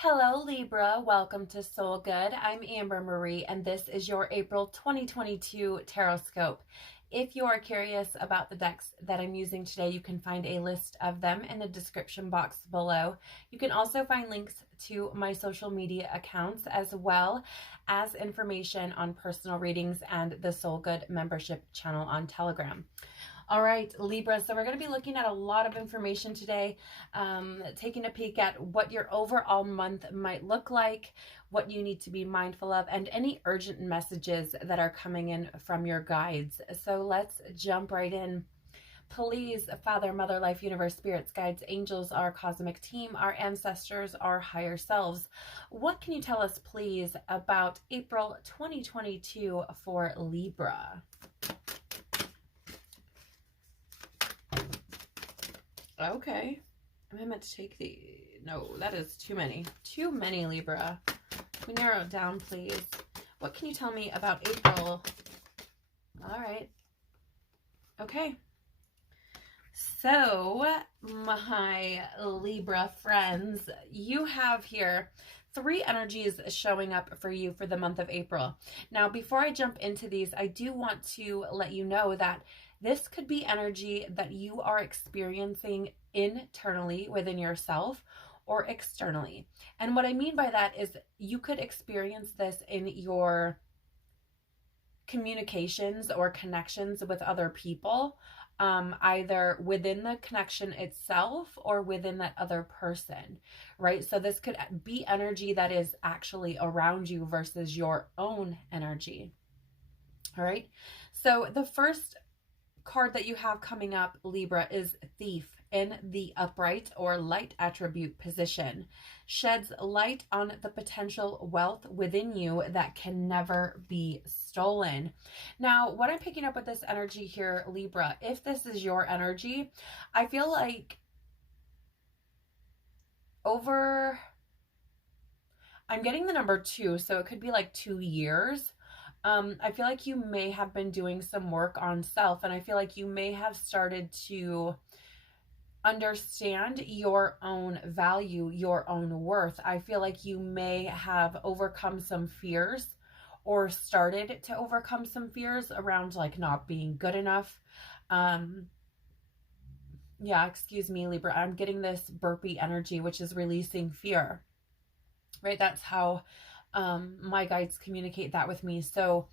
Hello Libra, welcome to Soul Good. I'm Amber Marie and this is your April 2022 Tarotscope. If you are curious about the decks that I'm using today, you can find a list of them in the description box below. You can also find links to my social media accounts as well as information on personal readings and the Soul Good membership channel on Telegram. All right, Libra, so we're going to be looking at a lot of information today, taking a peek at what your overall month might look like, what you need to be mindful of, and any urgent messages that are coming in from your guides. So let's jump right in. Please, Father, Mother, Life, Universe, Spirits, Guides, Angels, our cosmic team, our ancestors, our higher selves, what can you tell us, please, about April 2022 for Libra? Okay. Am I meant to take the... No, that is too many. Too many, Libra. Can we narrow it down, please? What can you tell me about April? All right. Okay. So, my Libra friends, you have here 3 energies showing up for you for the month of April. Now, before I jump into these, I do want to let you know that this could be energy that you are experiencing internally within yourself or externally. And what I mean by that is you could experience this in your communications or connections with other people, either within the connection itself or within that other person, right? So this could be energy that is actually around you versus your own energy. All right. So the first card that you have coming up, Libra, is Thief in the upright or light attribute position. Sheds light on the potential wealth within you that can never be stolen. Now, what I'm picking up with this energy here, Libra, if this is your energy, I feel like I'm getting the number 2, so it could be like 2 years. I feel like you may have been doing some work on self, and I feel like you may have started to understand your own value, your own worth. I feel like you may have overcome some fears or started to overcome some fears around like not being good enough. Yeah, excuse me, Libra. I'm getting this burpee energy, which is releasing fear, right? That's how my guides communicate that with me. So,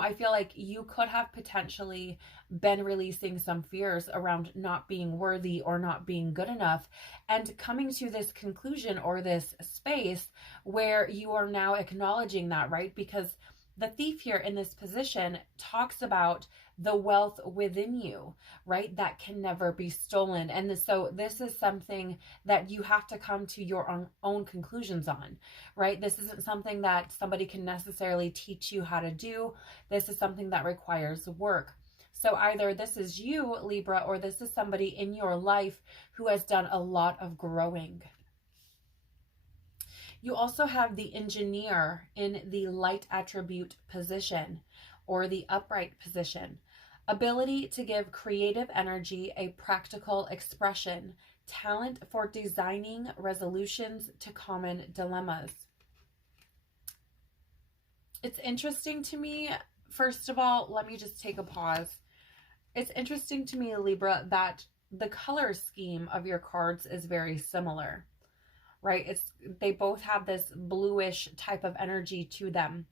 I feel like you could have potentially been releasing some fears around not being worthy or not being good enough, and coming to this conclusion or this space where you are now acknowledging that, right? Because the thief here in this position talks about the wealth within you, right? That can never be stolen. And so this is something that you have to come to your own conclusions on, right? This isn't something that somebody can necessarily teach you how to do. This is something that requires work. So either this is you, Libra, or this is somebody in your life who has done a lot of growing. You also have the engineer in the light attribute position or the upright position. Ability to give creative energy a practical expression. Talent for designing resolutions to common dilemmas. It's interesting to me, first of all, let me just take a pause. It's interesting to me, Libra, that the color scheme of your cards is very similar, right? They both have this bluish type of energy to them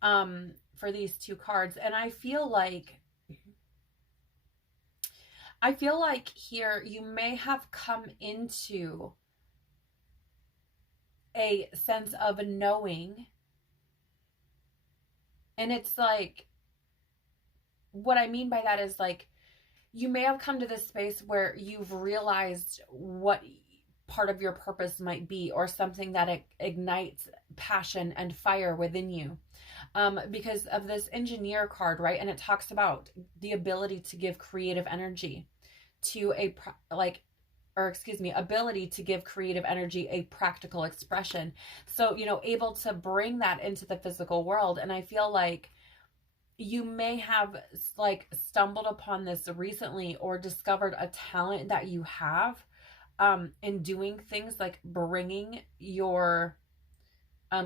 for these 2 cards. And I feel like here you may have come into a sense of knowing. And it's like, what I mean by that is like, you may have come to this space where you've realized what part of your purpose might be, or something that ignites passion and fire within you, because of this engineer card, right? And it talks about the ability to give creative energy to ability to give creative energy a practical expression. So, able to bring that into the physical world. And I feel like you may have like stumbled upon this recently or discovered a talent that you have in doing things like bringing your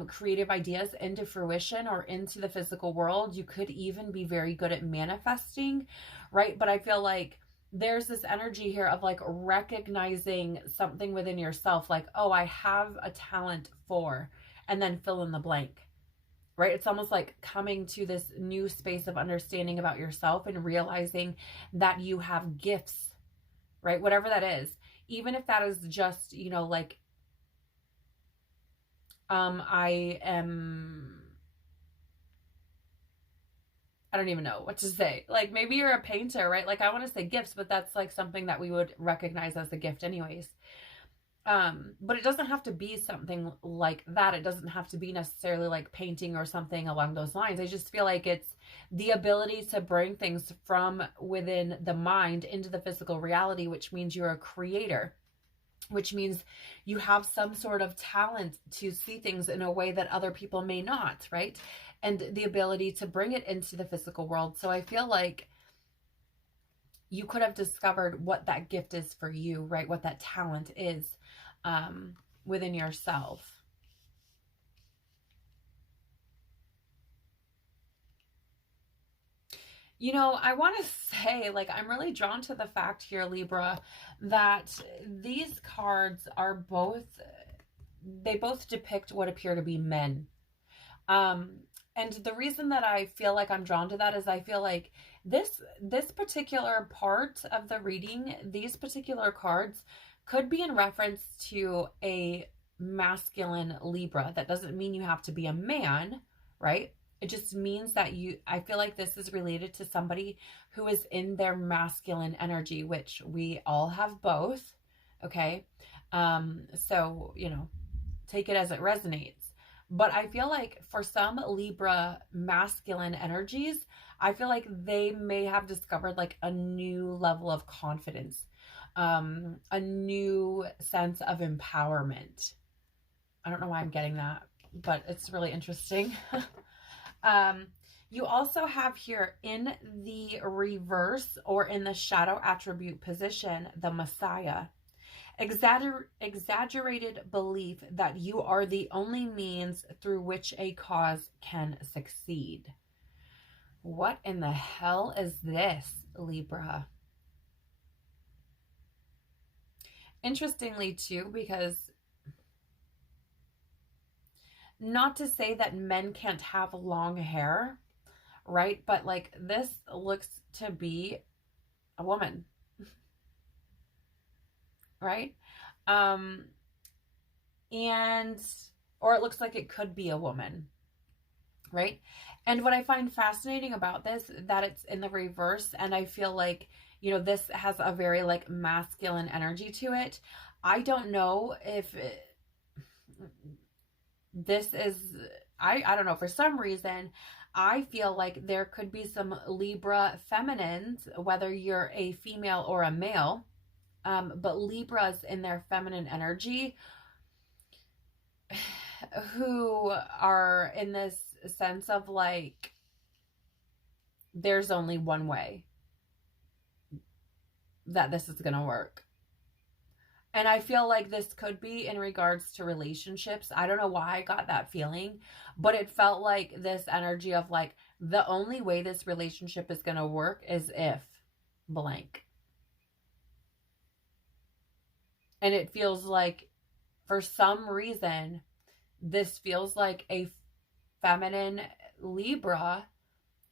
creative ideas into fruition or into the physical world. You could even be very good at manifesting, right? But I feel like there's this energy here of like recognizing something within yourself, like, oh, I have a talent for, and then fill in the blank, right? It's almost like coming to this new space of understanding about yourself and realizing that you have gifts, right? Whatever that is, even if that is just, you know, like, I don't even know what to say. Like, maybe you're a painter, right? Like, I want to say gifts, but that's like something that we would recognize as a gift anyways. But it doesn't have to be something like that. It doesn't have to be necessarily like painting or something along those lines. I just feel like it's the ability to bring things from within the mind into the physical reality, which means you're a creator, which means you have some sort of talent to see things in a way that other people may not, right? And the ability to bring it into the physical world. So I feel like you could have discovered what that gift is for you, right? What that talent is within yourself. You know, I want to say, like, I'm really drawn to the fact here, Libra, that these cards are both, they both depict what appear to be men. And the reason that I feel like I'm drawn to that is I feel like this particular part of the reading, these particular cards could be in reference to a masculine Libra. That doesn't mean you have to be a man, right? It just means that I feel like this is related to somebody who is in their masculine energy, which we all have both. Okay. So, you know, take it as it resonates. But I feel like for some Libra masculine energies, I feel like they may have discovered like a new level of confidence, a new sense of empowerment. I don't know why I'm getting that, but it's really interesting. You also have here in the reverse or in the shadow attribute position, the Messiah. Exaggerated belief that you are the only means through which a cause can succeed. What in the hell is this, Libra? Interestingly, too, because not to say that men can't have long hair, right? But like this looks to be a woman, right? And, or it looks like it could be a woman, right? And what I find fascinating about this, that it's in the reverse, and I feel like, you know, this has a very like masculine energy to it. I don't know if this is, I don't know, for some reason, I feel like there could be some Libra feminines, whether you're a female or a male, but Libras in their feminine energy who are in this sense of like, there's only one way that this is going to work. And I feel like this could be in regards to relationships. I don't know why I got that feeling, but it felt like this energy of like, the only way this relationship is going to work is if blank. And it feels like, for some reason, this feels like a feminine Libra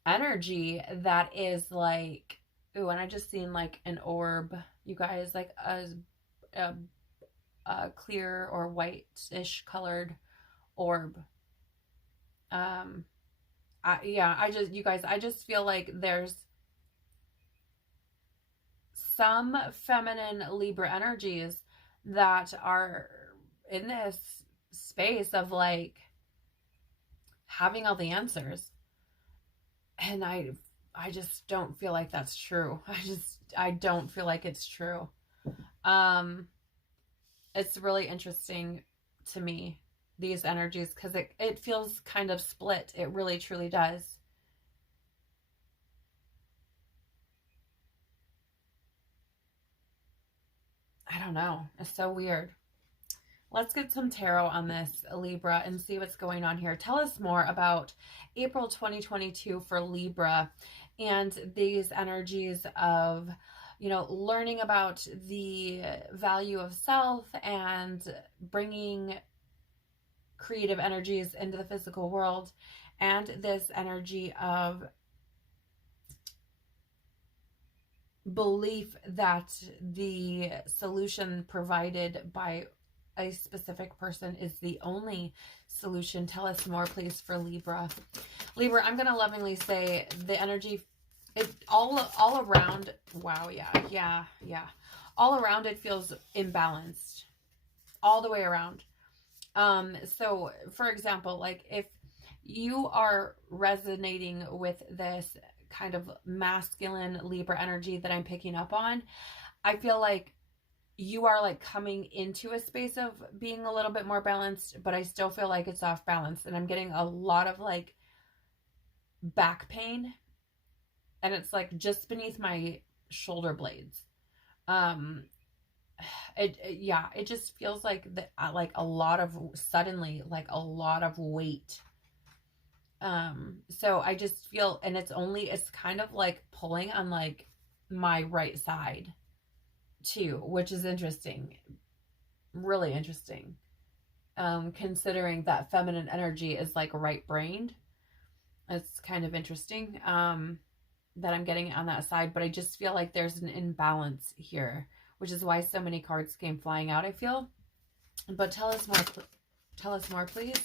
energy that is like, ooh, and I just seen like an orb, you guys, like a clear or whitish colored orb. I just feel like there's some feminine Libra energies that are in this space of like having all the answers. And I just don't feel like that's true. I don't feel like it's true. It's really interesting to me, these energies, because it feels kind of split. It really truly does. I don't don't know. It's so weird. Let's get some tarot on this, Libra, and see what's going on here. Tell us more about April 2022 for Libra and these energies of, you know, learning about the value of self and bringing creative energies into the physical world, and this energy of belief that the solution provided by a specific person is the only solution. Tell us more, please, for Libra. Libra, I'm going to lovingly say the energy, all around, wow, yeah. All around it feels imbalanced. All the way around. So, for example, like if you are resonating with this kind of masculine Libra energy that I'm picking up on, I feel like you are like coming into a space of being a little bit more balanced, but I still feel like it's off balance, and I'm getting a lot of like back pain, and it's like just beneath my shoulder blades. It just feels like like a lot of, suddenly, like a lot of weight. So I just feel, and it's kind of like pulling on like my right side too, which is interesting. Really interesting. Considering that feminine energy is like right-brained. It's kind of interesting that I'm getting on that side, but I just feel like there's an imbalance here, which is why so many cards came flying out, I feel. But tell us more, please.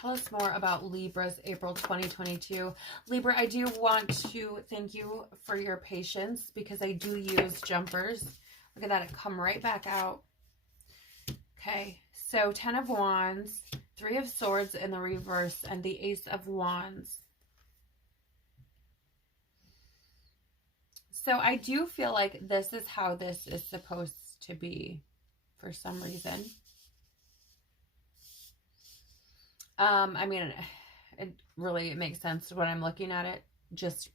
Tell us more about Libra's April 2022. Libra, I do want to thank you for your patience because I do use jumpers. Look at that, it come right back out. Okay, so 10 of Wands, 3 of Swords in the reverse, and the Ace of Wands. So I do feel like this is how this is supposed to be for some reason. I mean, it makes sense when I'm looking at it, just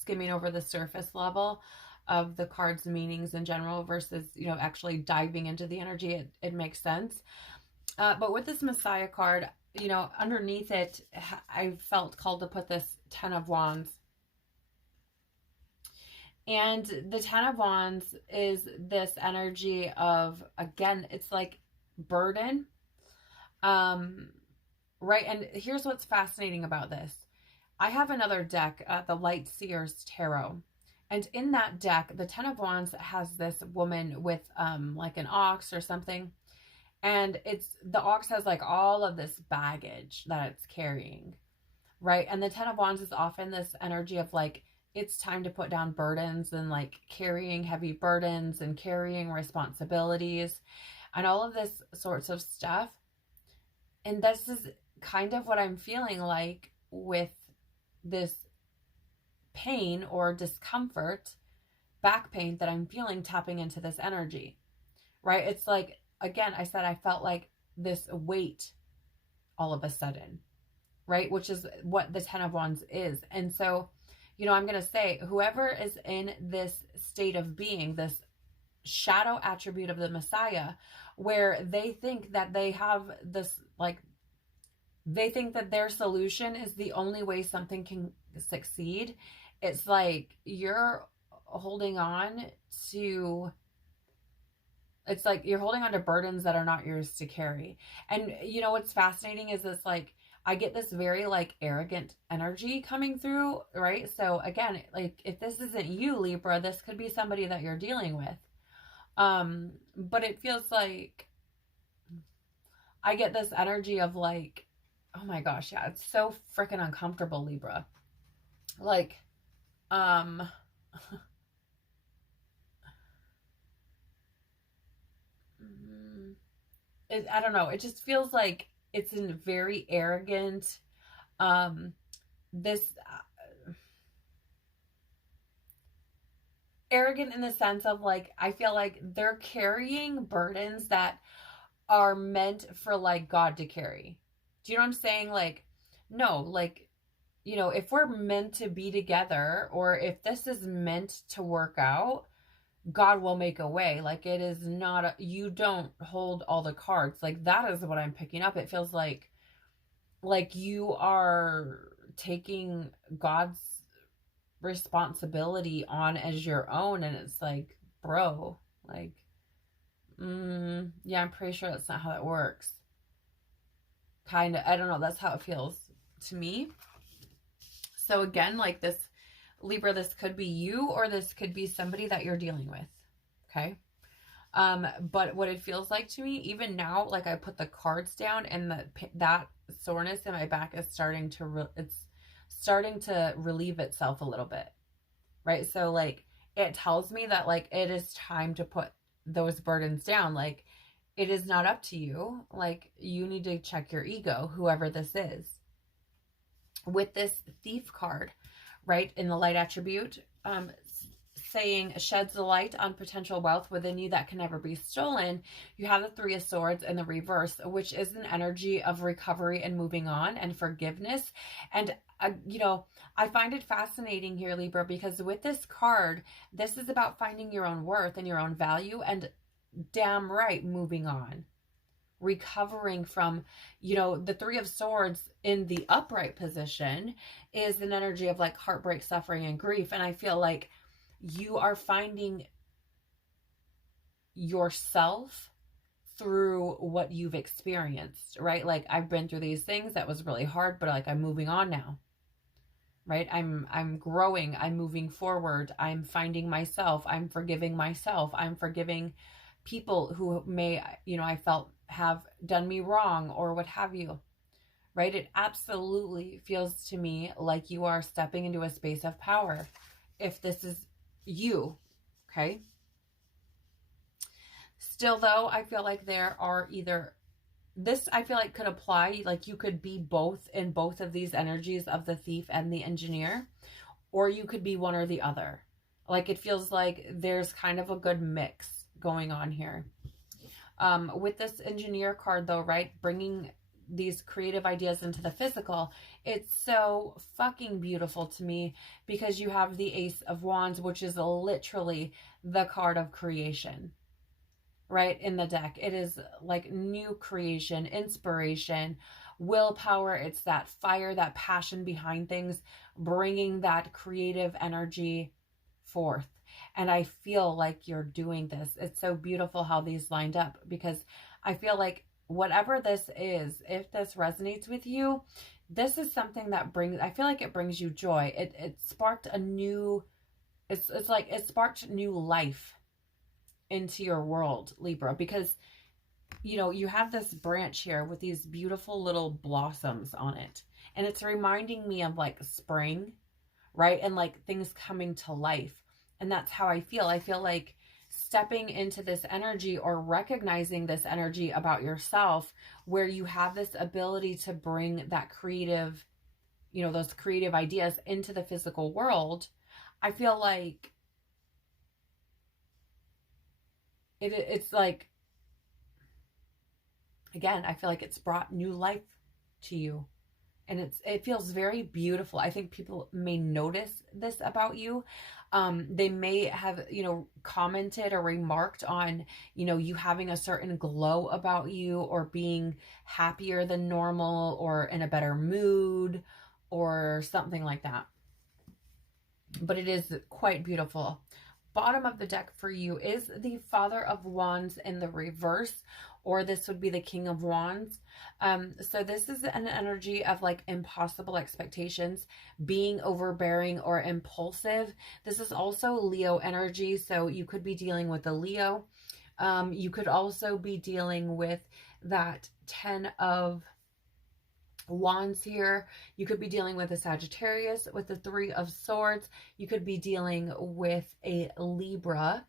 skimming over the surface level of the card's meanings in general versus, you know, actually diving into the energy. It makes sense. But with this Messiah card, you know, underneath it, I felt called to put this 10 of Wands. And the 10 of Wands is this energy of, again, it's like burden. Right, and here's what's fascinating about this. I have another deck, the Light Seers Tarot. And in that deck, the 10 of Wands has this woman with like an ox or something. And the ox has like all of this baggage that it's carrying, right? And the 10 of Wands is often this energy of like, it's time to put down burdens and like carrying heavy burdens and carrying responsibilities and all of this sorts of stuff. And this is kind of what I'm feeling like with this pain or discomfort, back pain that I'm feeling tapping into this energy, right? It's like, again, I said I felt like this weight all of a sudden, right? Which is what the 10 of Wands is. And so, you know, I'm going to say whoever is in this state of being, this shadow attribute of the Messiah, where they think that they have this, like, they think that their solution is the only way something can succeed. It's like you're holding on to, it's like you're holding on to burdens that are not yours to carry. And you know what's fascinating is this, like, I get this very like arrogant energy coming through, right? So again, like if this isn't you, Libra, this could be somebody that you're dealing with. But it feels like I get this energy of like, oh my gosh, yeah, it's so freaking uncomfortable, Libra. Like, I don't know. It just feels like it's in very arrogant, arrogant in the sense of like, I feel like they're carrying burdens that are meant for like God to carry. Do you know what I'm saying? Like no, like, you know, if we're meant to be together, or if this is meant to work out, God will make a way. Like, it is not you don't hold all the cards. Like, that is what I'm picking up. It feels like you are taking God's responsibility on as your own, and it's like, bro, like, yeah, I'm pretty sure that's not how it works. Kind of, I don't know, that's how it feels to me. So again, like, this Libra, this could be you, or this could be somebody that you're dealing with. Okay. But what it feels like to me, even now, like, I put the cards down, and that soreness in my back is starting to relieve itself a little bit. Right. So, like, it tells me that, like, it is time to put those burdens down. Like, it is not up to you. Like, you need to check your ego, whoever this is. With this Thief card, right, in the light attribute, saying sheds the light on potential wealth within you that can never be stolen, you have the Three of Swords in the reverse, which is an energy of recovery and moving on and forgiveness. And you know, I find it fascinating here, Libra, because with this card, this is about finding your own worth and your own value, and damn right, moving on, recovering from, you know, the Three of Swords in the upright position is an energy of, like, heartbreak, suffering, and grief. And I feel like you are finding yourself through what you've experienced, right? Like, I've been through these things that was really hard, but, like, I'm moving on now, right? I'm growing, I'm moving forward, I'm finding myself, I'm forgiving myself, I'm forgiving people who may, you know, I felt have done me wrong, or what have you, right? It absolutely feels to me like you are stepping into a space of power, if this is you, okay? Still, though, I feel like there are either, this I feel like could apply, like, you could be both in both of these energies of the Thief and the Engineer, or you could be one or the other. Like, it feels like there's kind of a good mix going on here. With this Engineer card, though, right, bringing these creative ideas into the physical, it's so fucking beautiful to me, because you have the Ace of Wands, which is literally the card of creation, right, in the deck. It is like new creation, inspiration, willpower. It's that fire, that passion behind things, bringing that creative energy forth. And I feel like you're doing this. It's so beautiful how these lined up, because I feel like whatever this is, if this resonates with you, this is something that brings, I feel like it brings you joy. It sparked a new, it's like it sparked new life into your world, Libra, because, you know, you have this branch here with these beautiful little blossoms on it, and it's reminding me of, like, spring, right? And, like, things coming to life. And that's how I feel. I feel like stepping into this energy, or recognizing this energy about yourself, where you have this ability to bring that creative, you know, those creative ideas into the physical world. I feel like it's like, again, I feel like it's brought new life to you. And it feels very beautiful. I think people may notice this about you. They may have, you know, commented or remarked on, you know, you having a certain glow about you, or being happier than normal, or in a better mood, or something like that. But it is quite beautiful. Bottom of the deck for you is the Father of Wands in the reverse, or this would be the King of Wands. So this is an energy of, like, impossible expectations, being overbearing or impulsive. This is also Leo energy, so you could be dealing with a Leo. You could also be dealing with that 10 of Wands here. You could be dealing with a Sagittarius with the Three of Swords. You could be dealing with a Libra.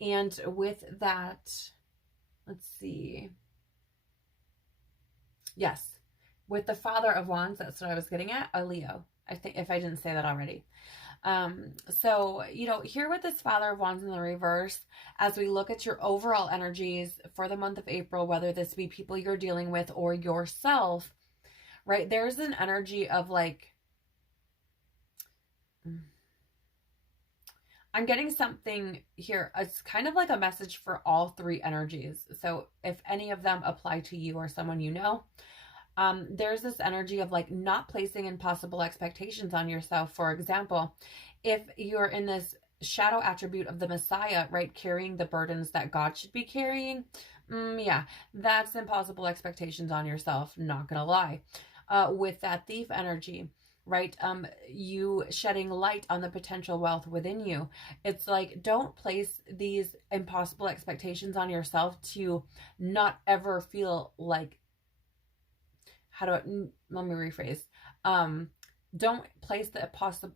And with that, let's see. Yes, with the Father of Wands, that's what I was getting at, a Leo. I think, if I didn't say that already. So, you know, here with this Father of Wands in the reverse, as we look at your overall energies for the month of April, whether this be people you're dealing with or yourself, right? There's an energy of like, I'm getting something here. It's kind of like a message for all three energies. So if any of them apply to you or someone you know, there's this energy of like not placing impossible expectations on yourself. For example, if you're in this shadow attribute of the Messiah, right, carrying the burdens that God should be carrying, yeah, that's impossible expectations on yourself, not gonna lie. With that thief energy, right, you shedding light on the potential wealth within you, it's like, don't place these impossible expectations on yourself to not ever feel like, let me rephrase. Don't place the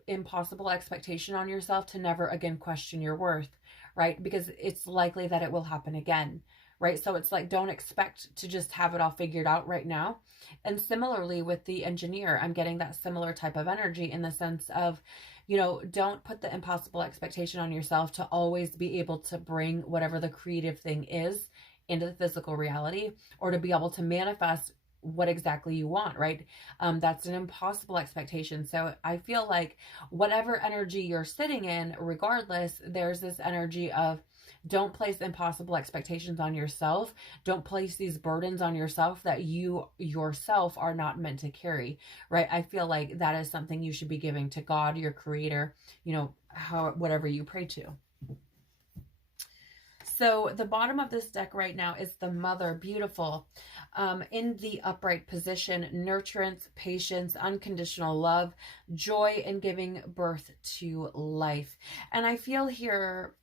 impossible expectation on yourself to never again question your worth, right? Because it's likely that it will happen again, right? So it's like, don't expect to just have it all figured out right now. And similarly with the engineer, I'm getting that similar type of energy in the sense of, you know, don't put the impossible expectation on yourself to always be able to bring whatever the creative thing is into the physical reality, or to be able to manifest what exactly you want, right? That's an impossible expectation. So I feel like whatever energy you're sitting in, regardless, there's this energy of, don't place impossible expectations on yourself. Don't place these burdens on yourself that you yourself are not meant to carry, right? I feel like that is something you should be giving to God, your creator, you know, whatever you pray to. So the bottom of this deck right now is the Mother, beautiful, in the upright position, nurturance, patience, unconditional love, joy in giving birth to life. And I feel here,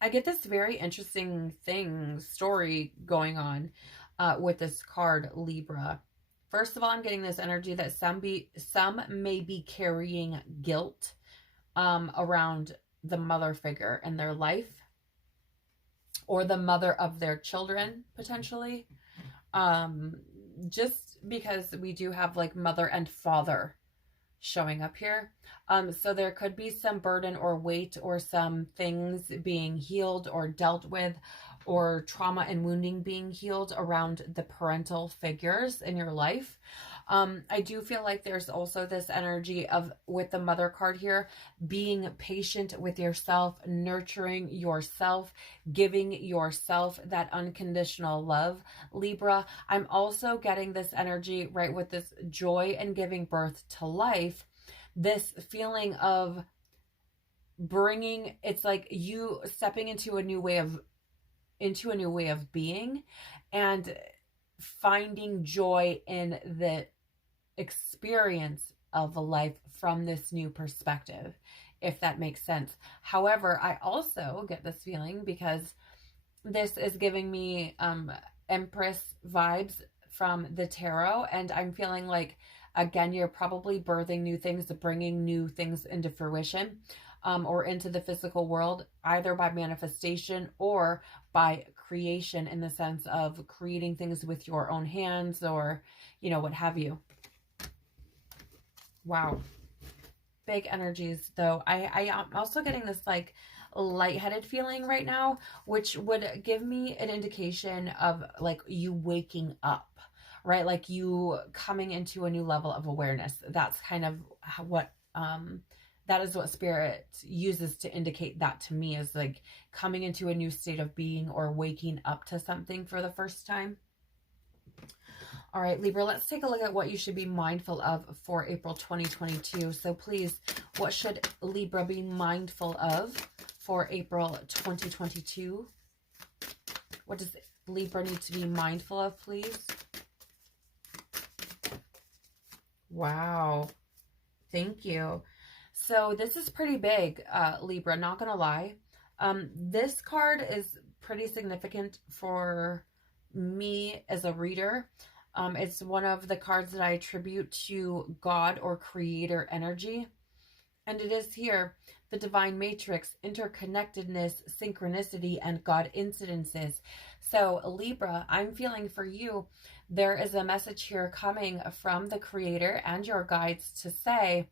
I get this very interesting story going on with this card, Libra. First of all, I'm getting this energy that some may be carrying guilt around the mother figure in their life, or the mother of their children, potentially. Just because we do have like mother and father showing up here. So there could be some burden or weight or some things being healed or dealt with, or trauma and wounding being healed around the parental figures in your life. I do feel like there's also this energy of, with the Mother card here, being patient with yourself, nurturing yourself, giving yourself that unconditional love, Libra. I'm also getting this energy, right, with this joy in giving birth to life, this feeling of bringing, it's like you stepping into a new way of being, and finding joy in the experience of a life from this new perspective, if that makes sense. However, I also get this feeling, because this is giving me Empress vibes from the tarot, and I'm feeling like, again, you're probably birthing new things, bringing new things into fruition, or into the physical world, either by manifestation or by creation, in the sense of creating things with your own hands, or, you know, what have you. Wow. Big energies, though. I am also getting this like lightheaded feeling right now, which would give me an indication of like you waking up, right? Like you coming into a new level of awareness. That's kind of what that is what Spirit uses to indicate that to me, is like coming into a new state of being, or waking up to something for the first time. All right, Libra, let's take a look at what you should be mindful of for April 2022. So please, what should Libra be mindful of for April 2022? What does Libra need to be mindful of, please? Wow. Thank you. So this is pretty big, Libra, not gonna lie. This card is pretty significant for me as a reader. It's one of the cards that I attribute to God or creator energy. And it is here, the divine matrix, interconnectedness, synchronicity, and God incidences. So Libra, I'm feeling for you, there is a message here coming from the creator and your guides to say,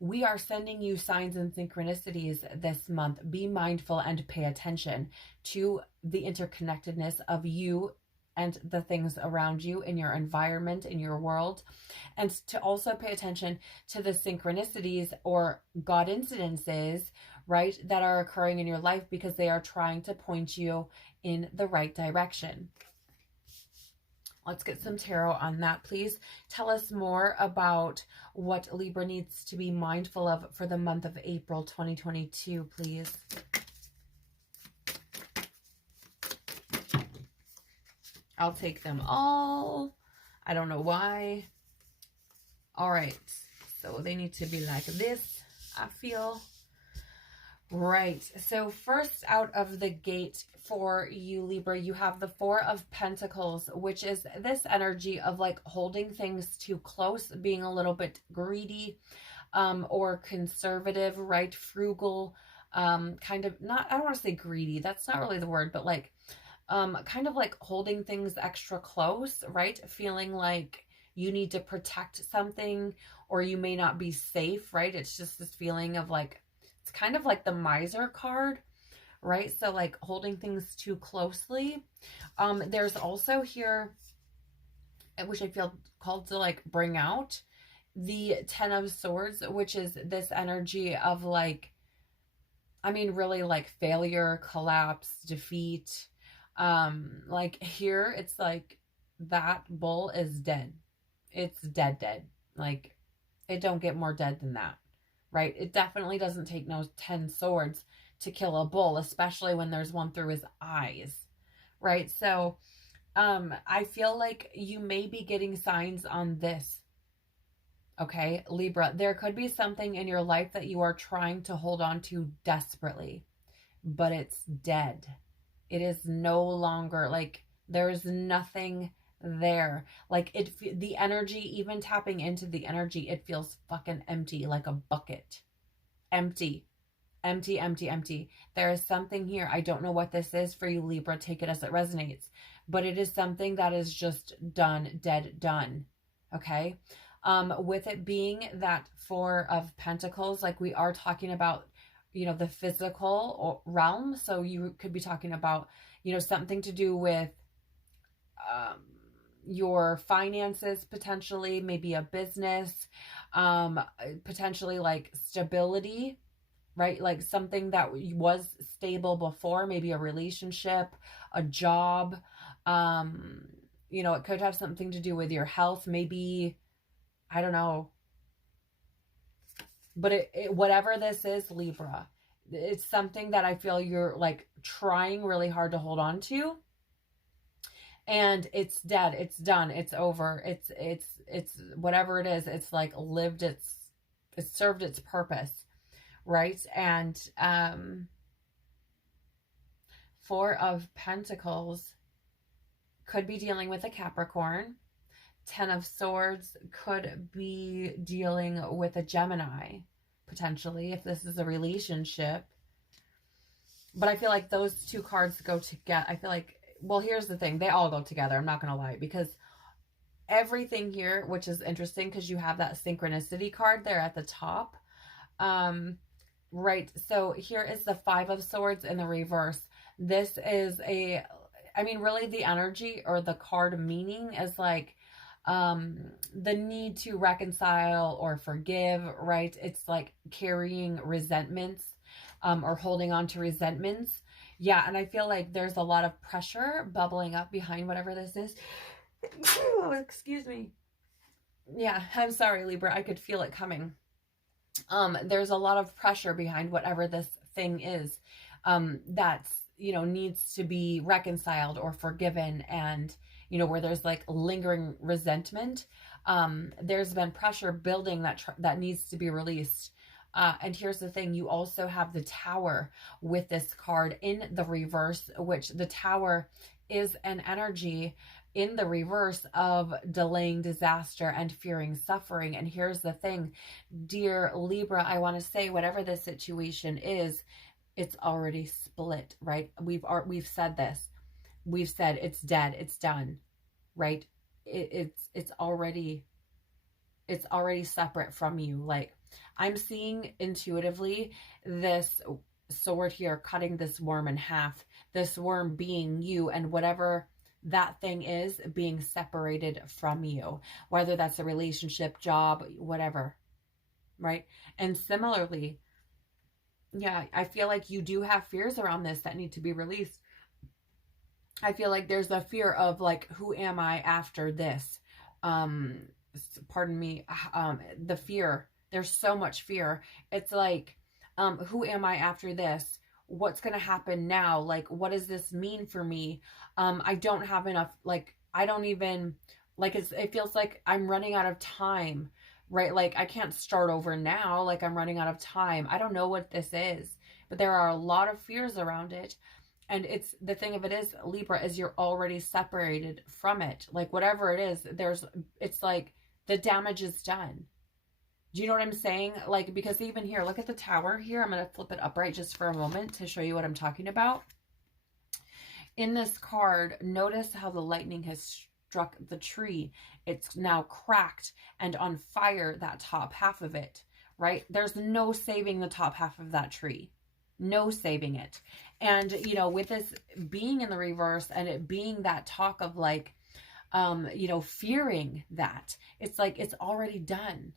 we are sending you signs and synchronicities this month. Be mindful and pay attention to the interconnectedness of you and the things around you in your environment, in your world, and to also pay attention to the synchronicities or God incidences, right, that are occurring in your life because they are trying to point you in the right direction. Let's get some tarot on that, please. Tell us more about what Libra needs to be mindful of for the month of April 2022, please. I'll take them all. I don't know why. All right. So they need to be like this, I feel. Right. So first out of the gate for you, Libra, you have the Four of Pentacles, which is this energy of like holding things too close, being a little bit greedy, or conservative, right? Frugal, kind of not, I don't want to say greedy. That's not really the word, but like, kind of like holding things extra close, right? Feeling like you need to protect something or you may not be safe, right? It's just this feeling of like, it's kind of like the miser card, right? So like holding things too closely. There's also here, which I feel called to like bring out, the Ten of Swords, which is this energy of like, I mean, really like failure, collapse, defeat. Like here, it's like that bull is dead. It's dead. Like it don't get more dead than that. Right? It definitely doesn't take no 10 swords to kill a bull, especially when there's one through his eyes, right? So, I feel like you may be getting signs on this, okay, Libra. There could be something in your life that you are trying to hold on to desperately, but it's dead. It is no longer, like, there's nothing there. Like the energy, even tapping into the energy, it feels fucking empty, like a bucket. Empty. There is something here. I don't know what this is for you, Libra. Take it as it resonates, but it is something that is just done, dead, done. Okay. With it being that Four of Pentacles, like we are talking about, you know, the physical realm. So you could be talking about, you know, something to do with, your finances, potentially, maybe a business, potentially like stability, right? Like something that was stable before, maybe a relationship, a job. You know, it could have something to do with your health, maybe, I don't know. But whatever this is, Libra, it's something that I feel you're like trying really hard to hold on to. And it's dead, it's done, it's over, it's whatever it is, it's like it's served its purpose, right? And Four of Pentacles could be dealing with a Capricorn. Ten of Swords could be dealing with a Gemini, potentially, if this is a relationship. But I feel like those two cards go together. I feel like, well, here's the thing. They all go together. I'm not going to lie, because everything here, which is interesting because you have that synchronicity card there at the top. Right. So here is the Five of Swords in the reverse. This is I mean, really the energy or the card meaning is like, the need to reconcile or forgive, right? It's like carrying resentments, or holding on to resentments. Yeah, and I feel like there's a lot of pressure bubbling up behind whatever this is. Oh, excuse me. Yeah, I'm sorry, Libra. I could feel it coming. There's a lot of pressure behind whatever this thing is, that's, you know, needs to be reconciled or forgiven, and, you know, where there's like lingering resentment. There's been pressure building that needs to be released. And here's the thing, you also have the Tower with this card in the reverse, which the Tower is an energy in the reverse of delaying disaster and fearing suffering. And here's the thing, dear Libra, I want to say whatever the situation is, it's already split, right? We've said this. We've said it's dead, it's done, right? It's already separate from you. Like, I'm seeing intuitively this sword here cutting this worm in half, this worm being you, and whatever that thing is being separated from you, whether that's a relationship, job, whatever, right? And similarly, yeah, I feel like you do have fears around this that need to be released. I feel like there's a fear of like, who am I after this? Um, Pardon me, the fear. There's so much fear. It's like, who am I after this? What's going to happen now? Like, what does this mean for me? I don't have enough, like, I don't even, like, it feels like I'm running out of time, right? Like, I can't start over now. Like, I'm running out of time. I don't know what this is, but there are a lot of fears around it. And it's, the thing of it is, Libra, is you're already separated from it. Like, whatever it is, it's like the damage is done. Do you know what I'm saying? Like, because even here, look at the tower here. I'm going to flip it upright just for a moment to show you what I'm talking about. In this card, notice how the lightning has struck the tree. It's now cracked and on fire, that top half of it, right? There's no saving the top half of that tree. No saving it. And, you know, with this being in the reverse and it being that talk of like, you know, fearing that, it's like, it's already done.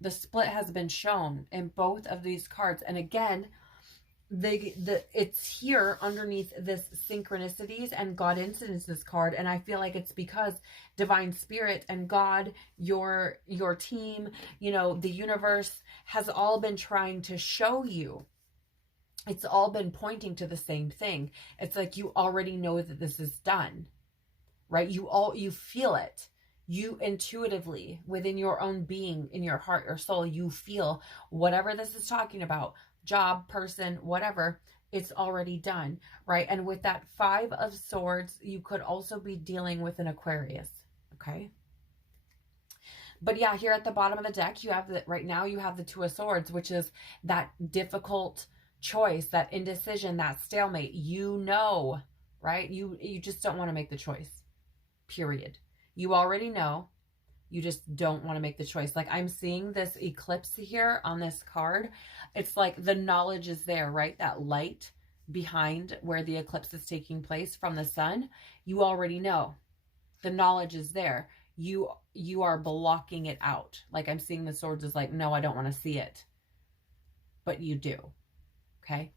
The split has been shown in both of these cards. And again, it's here underneath this synchronicities and God incidences card. And I feel like it's because divine spirit and God, your team, you know, the universe has all been trying to show you. It's all been pointing to the same thing. It's like, you already know that this is done, right? You feel it. You intuitively, within your own being, in your heart or soul, you feel whatever this is talking about, job, person, whatever, it's already done, right? And with that 5 of Swords, you could also be dealing with an Aquarius, okay? But yeah, here at the bottom of the deck, you have right now you have the 2 of Swords, which is that difficult choice, that indecision, that stalemate. You know, right? You just don't want to make the choice, period. You already know. You just don't want to make the choice. Like, I'm seeing this eclipse here on this card. It's like the knowledge is there, right? That light behind where the eclipse is taking place from the sun. You already know. The knowledge is there. You are blocking it out. Like, I'm seeing the Swords is like, no, I don't want to see it. But you do. Okay?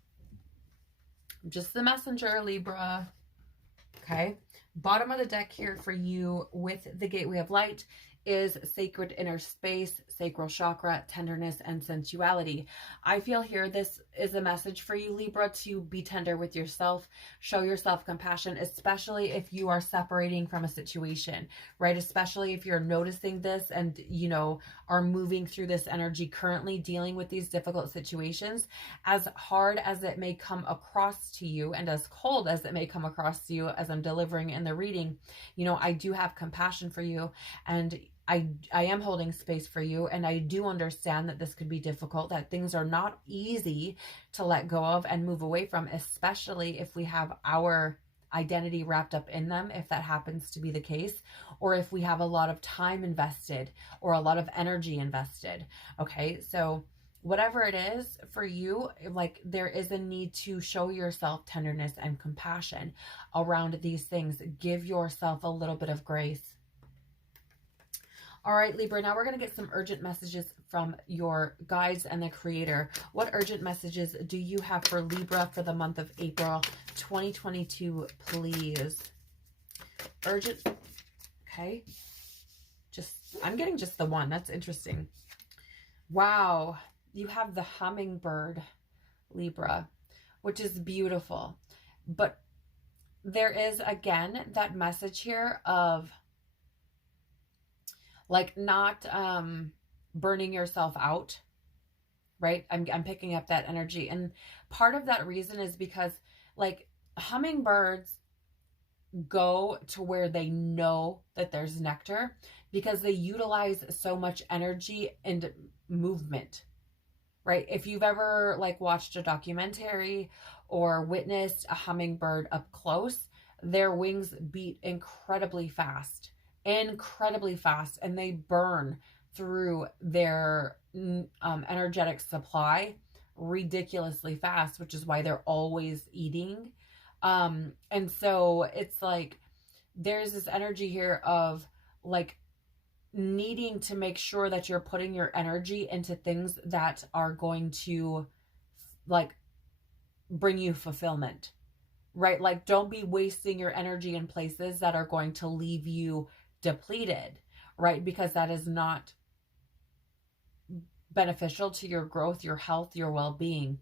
I'm just the messenger, Libra. Okay? Bottom of the deck here for you with the Gateway of Light is sacred inner space, sacral chakra, tenderness, and sensuality. I feel here this is a message for you, Libra, to be tender with yourself, show yourself compassion, especially if you are separating from a situation, right? Especially if you're noticing this and, you know, are moving through this energy currently, dealing with these difficult situations. As hard as it may come across to you and as cold as it may come across to you as I'm delivering in the reading, you know, I do have compassion for you, and I am holding space for you, and I do understand that this could be difficult, that things are not easy to let go of and move away from, especially if we have our identity wrapped up in them, if that happens to be the case, or if we have a lot of time invested or a lot of energy invested. Okay, so whatever it is for you, like, there is a need to show yourself tenderness and compassion around these things. Give yourself a little bit of grace. All right, Libra, now we're going to get some urgent messages from your guides and the Creator. What urgent messages do you have for Libra for the month of April 2022, please? Urgent. Okay. I'm getting just the one. That's interesting. Wow. You have the hummingbird, Libra, which is beautiful. But there is, again, that message here of, like, not burning yourself out, right? I'm picking up that energy. And part of that reason is because, like, hummingbirds go to where they know that there's nectar because they utilize so much energy and movement, right? If you've ever, like, watched a documentary or witnessed a hummingbird up close, their wings beat incredibly fast, and they burn through their energetic supply ridiculously fast, which is why they're always eating. And so it's like, there's this energy here of like needing to make sure that you're putting your energy into things that are going to like bring you fulfillment, right? Like, don't be wasting your energy in places that are going to leave you depleted, right? Because that is not beneficial to your growth, your health, your well-being.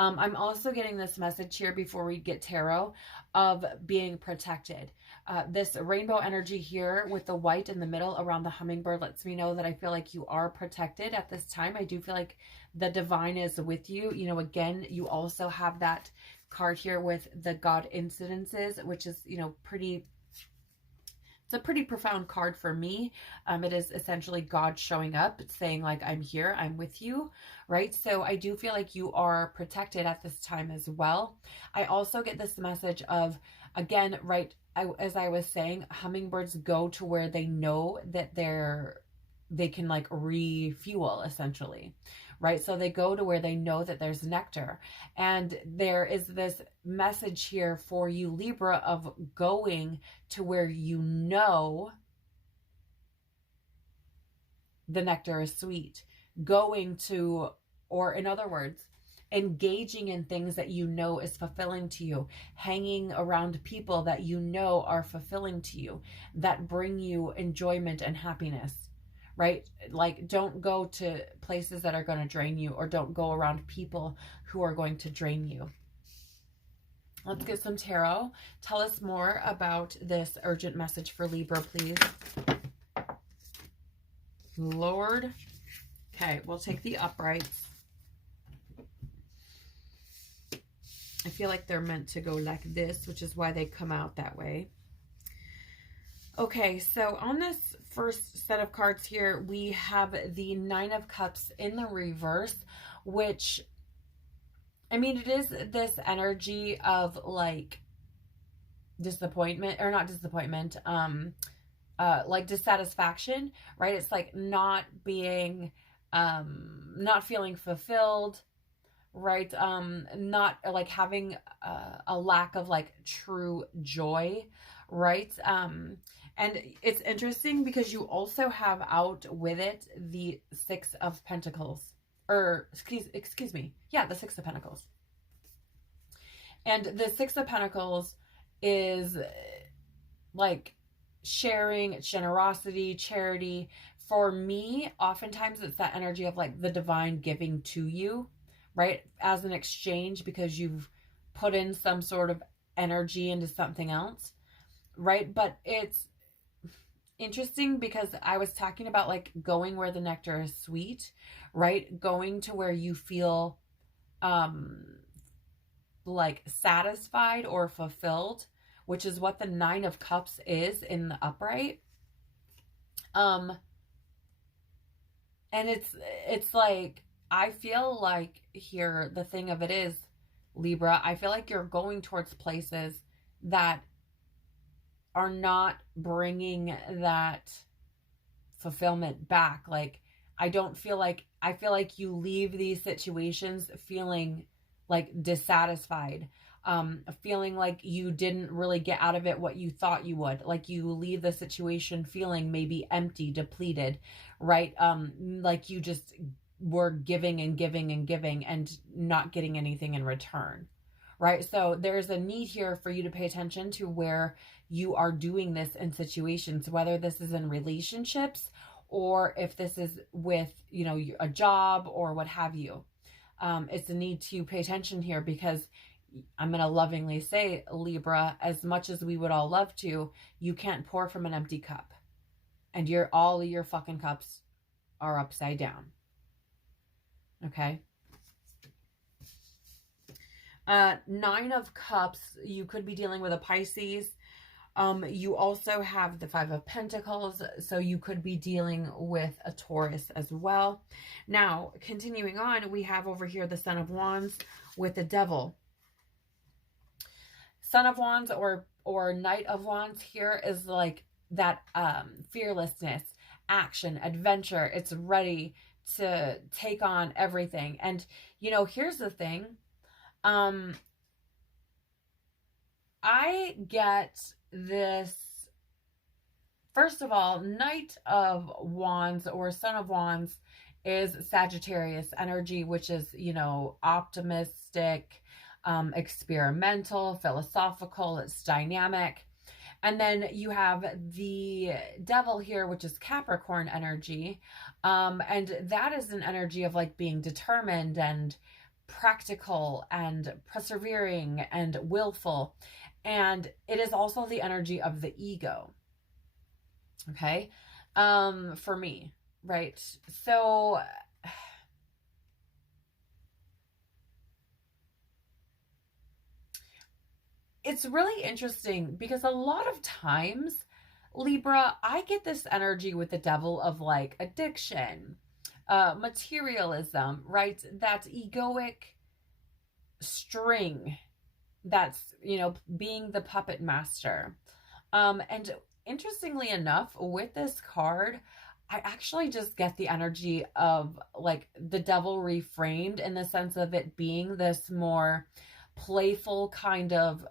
I'm also getting this message here before we get tarot of being protected. This rainbow energy here with the white in the middle around the hummingbird lets me know that I feel like you are protected at this time. I do feel like the divine is with you. You know, again, you also have that card here with the God incidences, which is, you know, it's a pretty profound card for me. It is essentially God showing up, saying like, I'm here, I'm with you, right? So I do feel like you are protected at this time as well. I also get this message of, again, right, as I was saying, hummingbirds go to where they know that they can like refuel essentially, right? So they go to where they know that there's nectar. And there is this message here for you, Libra, of going to where you know the nectar is sweet. Going to, or in other words, engaging in things that you know is fulfilling to you, hanging around people that you know are fulfilling to you, that bring you enjoyment and happiness, right? Like, don't go to places that are going to drain you, or don't go around people who are going to drain you. Let's get some tarot. Tell us more about this urgent message for Libra, please. Lord. Okay, we'll take the uprights. I feel like they're meant to go like this, which is why they come out that way. Okay, so on this first set of cards here, we have the Nine of Cups in the reverse, which, I mean, it is this energy of like disappointment, or not disappointment, like dissatisfaction, right? It's like not being, not feeling fulfilled, right? Not like having a lack of like true joy, right? And it's interesting because you also have out with it the Six of Pentacles, or excuse me. Yeah, the Six of Pentacles. And the Six of Pentacles is like sharing, generosity, charity. For me, oftentimes it's that energy of like the divine giving to you, right? As an exchange, because you've put in some sort of energy into something else, right? But it's interesting because I was talking about like going where the nectar is sweet, right? Going to where you feel like satisfied or fulfilled, which is what the Nine of Cups is in the upright. And it's like, I feel like here, the thing of it is, Libra, I feel like you're going towards places that are not bringing that fulfillment back. Like, I feel like you leave these situations feeling like dissatisfied, feeling like you didn't really get out of it what you thought you would. Like, you leave the situation feeling maybe empty, depleted, right? Like you just were giving and giving and giving and not getting anything in return, right? So there's a need here for you to pay attention to where you are doing this in situations, whether this is in relationships or if this is with, you know, a job or what have you. It's a need to pay attention here, because I'm going to lovingly say, Libra, as much as we would all love to, you can't pour from an empty cup, and all of your fucking cups are upside down. Okay. Nine of Cups, you could be dealing with a Pisces. You also have the Five of Pentacles, so you could be dealing with a Taurus as well. Now, continuing on, we have over here the Son of Wands with the Devil. Son of Wands or Knight of Wands here is like that fearlessness, action, adventure. It's ready to take on everything. And, you know, here's the thing. I get this, first of all, Knight of Wands or Son of Wands is Sagittarius energy, which is, you know, optimistic, experimental, philosophical, it's dynamic. And then you have the devil here, which is Capricorn energy. And that is an energy of like being determined and practical and persevering and willful. And it is also the energy of the ego. Okay. For me, right? So it's really interesting because a lot of times, Libra, I get this energy with the devil of like addiction, materialism, right? That egoic string that's, you know, being the puppet master. And interestingly enough, with this card, I actually just get the energy of like the devil reframed in the sense of it being this more playful kind of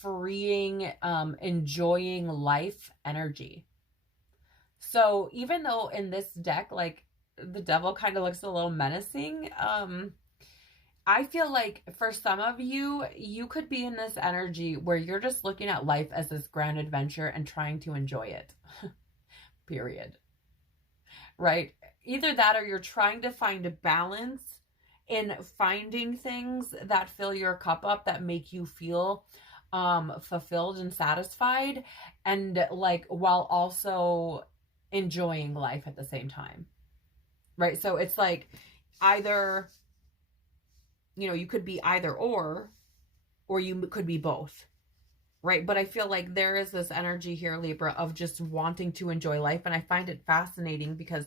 freeing, enjoying life energy. So even though in this deck, like the devil kind of looks a little menacing, I feel like for some of you, you could be in this energy where you're just looking at life as this grand adventure and trying to enjoy it. Period. Right? Either that or you're trying to find a balance in finding things that fill your cup up, that make you feel fulfilled and satisfied, and like while also enjoying life at the same time. Right? So it's like either, you know, you could be either or you could be both, right? But I feel like there is this energy here, Libra, of just wanting to enjoy life. And I find it fascinating because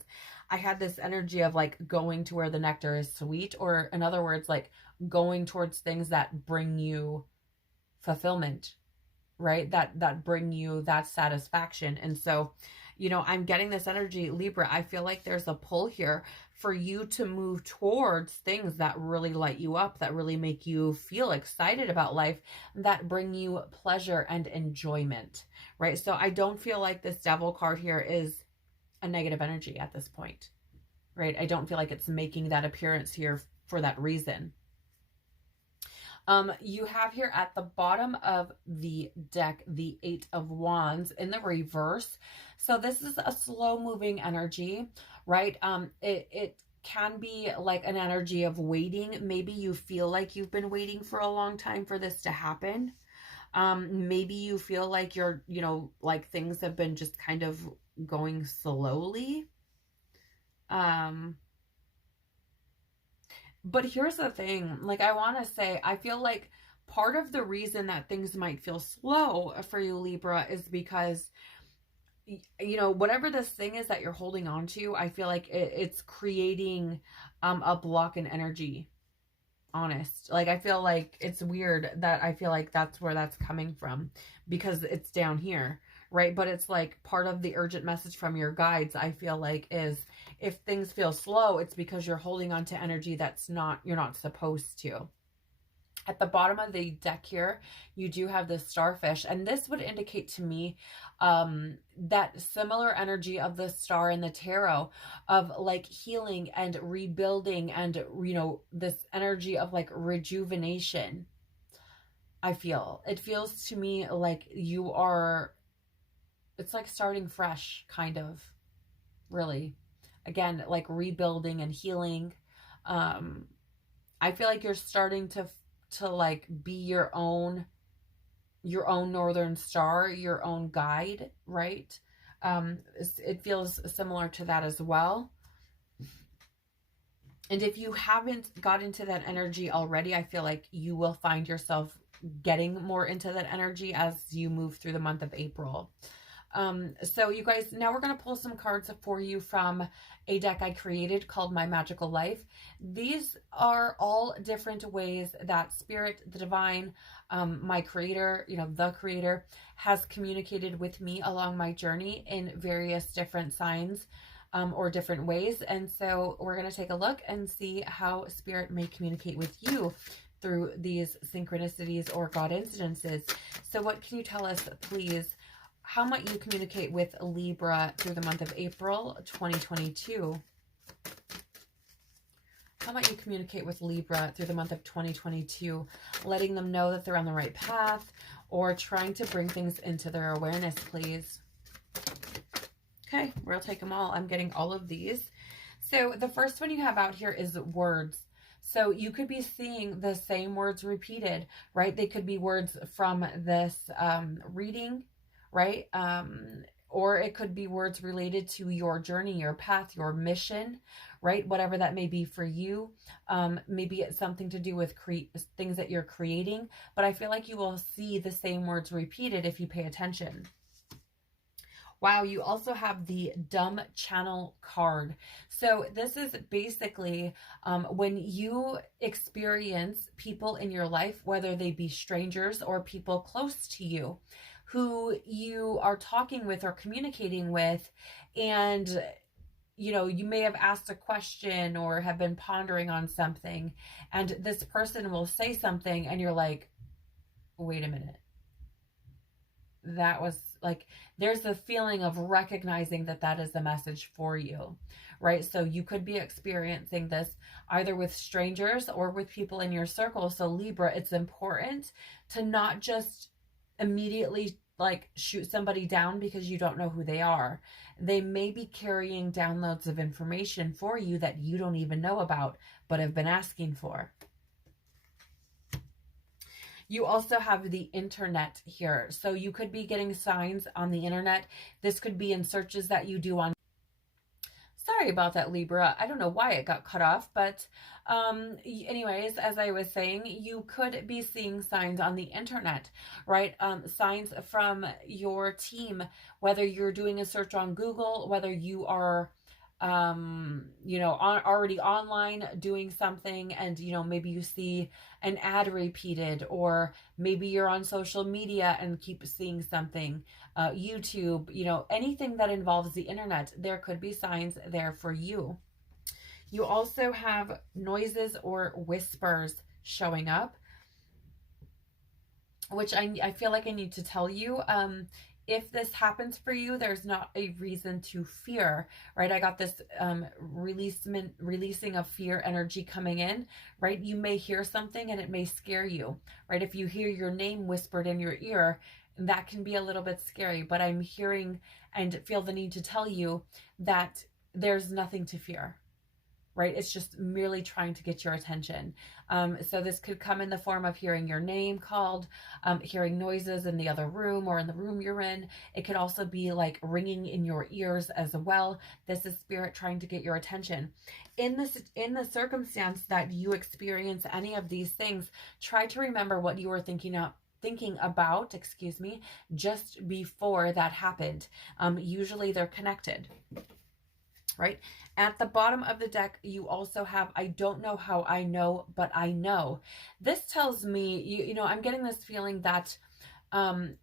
I had this energy of like going to where the nectar is sweet, or in other words, like going towards things that bring you fulfillment, right? That bring you that satisfaction. And so, you know, I'm getting this energy, Libra. I feel like there's a pull here for you to move towards things that really light you up, that really make you feel excited about life, that bring you pleasure and enjoyment, right? So I don't feel like this devil card here is a negative energy at this point, right? I don't feel like it's making that appearance here for that reason. You have here at the bottom of the deck, the Eight of Wands in the reverse. So this is a slow moving energy, right? It can be like an energy of waiting. Maybe you feel like you've been waiting for a long time for this to happen. Maybe you feel like you're, you know, like things have been just kind of going slowly. But here's the thing, like I want to say, I feel like part of the reason that things might feel slow for you, Libra, is because, you know, whatever this thing is that you're holding on to, I feel like it's creating a block in energy. Honest. Like I feel like it's weird that I feel like that's where that's coming from, because it's down here, right? But it's like part of the urgent message from your guides, I feel like, is if things feel slow, it's because you're holding on to energy you're not supposed to. At the bottom of the deck here, you do have this starfish, and this would indicate to me that similar energy of the star in the tarot, of like healing and rebuilding, and, you know, this energy of like rejuvenation. I feel it feels to me like it's like starting fresh, kind of, really, again, like rebuilding and healing. I feel like you're starting to like be your own northern star, your own guide, right? It feels similar to that as well. And if you haven't got into that energy already, I feel like you will find yourself getting more into that energy as you move through the month of April. So you guys, now we're going to pull some cards for you from a deck I created called My Magical Life. These are all different ways that Spirit, the Divine, my creator, you know, the creator, has communicated with me along my journey in various different signs, or different ways. And so we're going to take a look and see how Spirit may communicate with you. through these synchronicities or God incidences. So what can you tell us, please? How might you communicate with Libra through the month of April 2022? How might you communicate with Libra through the month of 2022, letting them know that they're on the right path or trying to bring things into their awareness, please? Okay, we'll take them all. I'm getting all of these. So the first one you have out here is words. So you could be seeing the same words repeated, right? They could be words from this reading, right? Or it could be words related to your journey, your path, your mission, right? Whatever that may be for you. Maybe it's something to do with things that you're creating, but I feel like you will see the same words repeated if you pay attention. Wow, you also have the dumb channel card. So this is basically when you experience people in your life, whether they be strangers or people close to you, who you are talking with or communicating with, and you know, you may have asked a question or have been pondering on something, and this person will say something and you're like, wait a minute. That was like, there's a feeling of recognizing that that is the message for you, right? So you could be experiencing this either with strangers or with people in your circle. So Libra, it's important to not just immediately like shoot somebody down because you don't know who they are. They may be carrying downloads of information for you that you don't even know about, but have been asking for. You also have the internet here. So you could be getting signs on the internet. This could be in searches that you do on. Sorry about that, Libra. I don't know why it got cut off, but anyways, as I was saying, you could be seeing signs on the internet, right? Signs from your team, whether you're doing a search on Google, whether you are you know, already online doing something, and you know, maybe you see an ad repeated, or maybe you're on social media and keep seeing something, YouTube, you know, anything that involves the internet, there could be signs there for you. You also have noises or whispers showing up, which I feel like I need to tell you, if this happens for you, there's not a reason to fear, right? I got this releasing of fear energy coming in, right? You may hear something and it may scare you, right? If you hear your name whispered in your ear, that can be a little bit scary, but I'm hearing and feel the need to tell you that there's nothing to fear, right? It's just merely trying to get your attention. So this could come in the form of hearing your name called, hearing noises in the other room or in the room you're in. It could also be like ringing in your ears as well. This is spirit trying to get your attention. In the circumstance that you experience any of these things, try to remember what you were thinking about, excuse me, just before that happened. Usually they're connected. Right? At the bottom of the deck, you also have, I don't know how I know, but I know. This tells me, you know, I'm getting this feeling that as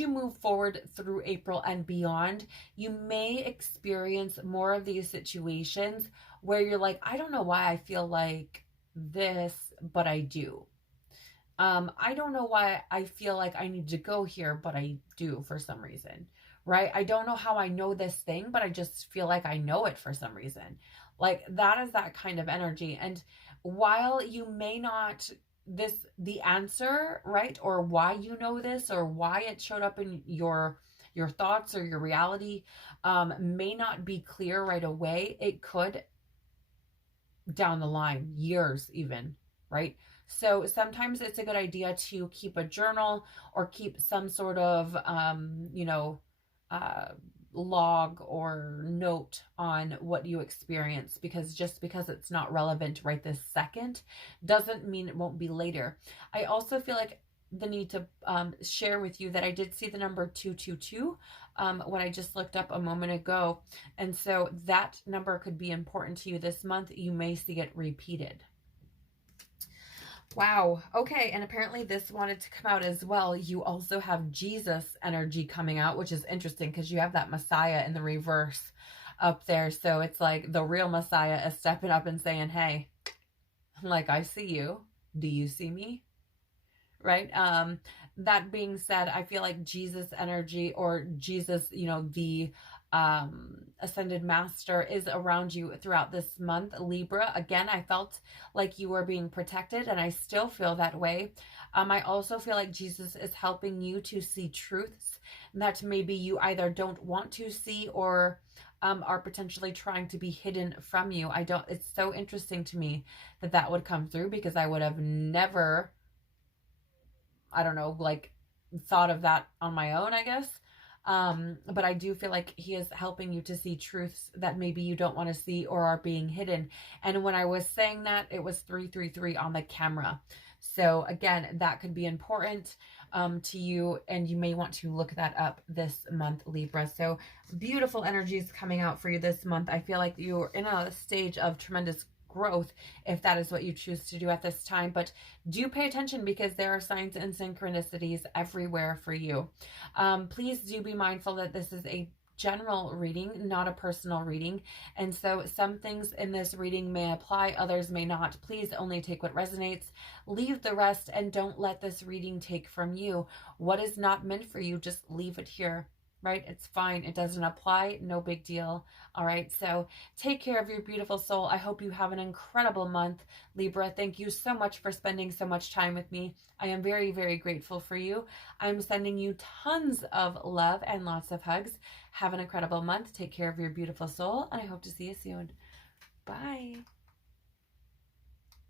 you move forward through April and beyond, you may experience more of these situations where you're like, I don't know why I feel like this, but I do. I don't know why I feel like I need to go here, but I do for some reason. Right? I don't know how I know this thing, but I just feel like I know it for some reason. Like that is that kind of energy. And while you may not, the answer, right? Or why you know this, or why it showed up in your thoughts or your reality, may not be clear right away. It could down the line, years even, right? So sometimes it's a good idea to keep a journal or keep some sort of, you know, log or note on what you experience, because just because it's not relevant right this second doesn't mean it won't be later. I also feel like the need to share with you that I did see the number 222 when I just looked up a moment ago, and so that number could be important to you this month. You may see it repeated. Wow. Okay. And apparently this wanted to come out as well. You also have Jesus energy coming out, which is interesting because you have that Messiah in the reverse up there. So it's like the real Messiah is stepping up and saying, hey, Like, I see you. Do you see me? Right? That being said, I feel like Jesus energy, or Jesus, you know, the ascended master, is around you throughout this month, Libra. Again, I felt like you were being protected, and I still feel that way. I also feel like Jesus is helping you to see truths that maybe you either don't want to see, or are potentially trying to be hidden from you. It's so interesting to me that that would come through, because I would have never, I don't know, like, thought of that on my own, I guess. But I do feel like he is helping you to see truths that maybe you don't want to see, or are being hidden. And when I was saying that, it was 333 on the camera. So again, that could be important to you, and you may want to look that up this month, Libra. So beautiful energies coming out for you this month. I feel like you're in a stage of tremendous growth, if that is what you choose to do at this time. But do pay attention, because there are signs and synchronicities everywhere for you. Please do be mindful that this is a general reading, not a personal reading, and so some things in this reading may apply, others may not. Please only take what resonates, leave the rest, and don't let this reading take from you. What is not meant for you, just leave it here. Right? It's fine. It doesn't apply. No big deal. All right. So take care of your beautiful soul. I hope you have an incredible month, Libra. Thank you so much for spending so much time with me. I am very, very grateful for you. I'm sending you tons of love and lots of hugs. Have an incredible month. Take care of your beautiful soul, and I hope to see you soon. Bye.